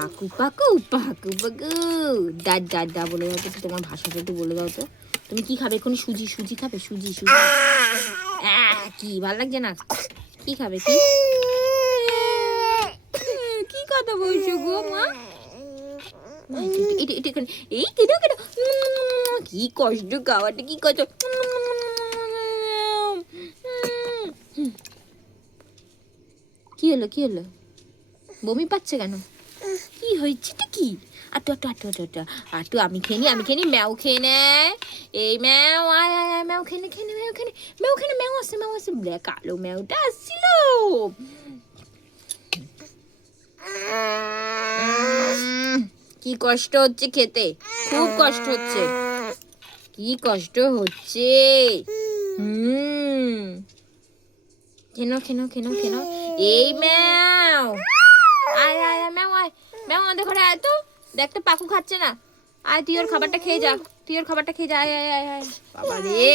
পাকু পাকু পাকু পাকু ডা বলে দাও তো, তোমার ভাষাটা একটু বলে দাও তো। তুমি কি খাবে এখন? সুজি খাবে? সুজি কি ভালো লাগছে না? কি খাবে? কি কথা বলছো গো মা? এই কেন কি কষ্ট খাওয়াটা, কি কষ্ট। কি হলো? বমি পাচ্ছে কেন? কি হয়েছে? কি আটু আমি খেয়ে নি, ম্যাও খেয়ে নেয়। এই ম্যাও আয় ম্যাও খেয়ে নে, ম্যাও আসছে কালো ম্যাওটা আসছিল। কি কষ্ট হচ্ছে খেতে, খুব কষ্ট হচ্ছে। কি কষ্ট হচ্ছে। খেনো। এই ম্যাও আয় ম্যাও আমাদের ঘরে আয় তো। দেখ তো পাকু খাচ্ছে না। আয় তুই ওর খাবারটা খেয়ে যা, আয় বাবা রে।